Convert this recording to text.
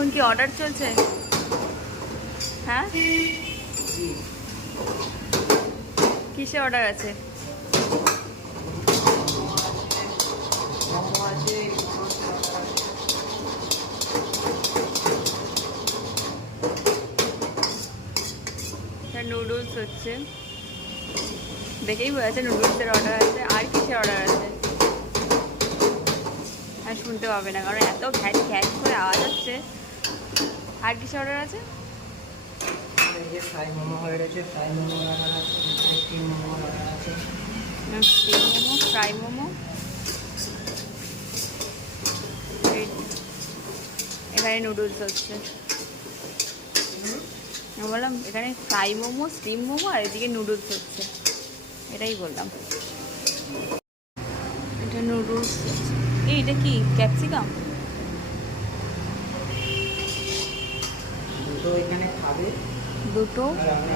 এখন কি অর্ডার চলছে? হ্যাঁ, কিসে অর্ডার আছে? নুডলস হচ্ছে, দেখেই বোঝা যাচ্ছে নুডলসের অর্ডার আছে। আর কিসের অর্ডার আছে আর শুনতে পাবে না, কারণ এত ঘ্যাট ঘ্যাট করে আওয়াজ হচ্ছে। আর কিসের অর্ডার আছে? ফ্রাই মোমো হয়ে গেছে, ফ্রাই মোমো অর্ডার আছে, স্টিম মোমো অর্ডার আছে। স্টিম মোমো, ফ্রাই মোমো, এখানে নুডলস হচ্ছে। আমি বললাম এখানে ফ্রাই মোমো, স্টিম মোমো, আর এদিকে নুডলস হচ্ছে, এটাই বললাম। এটা নুডলস, এটা কি ক্যাপসিকাম? দুটো এখানে খাবে, দুটো আর আমরা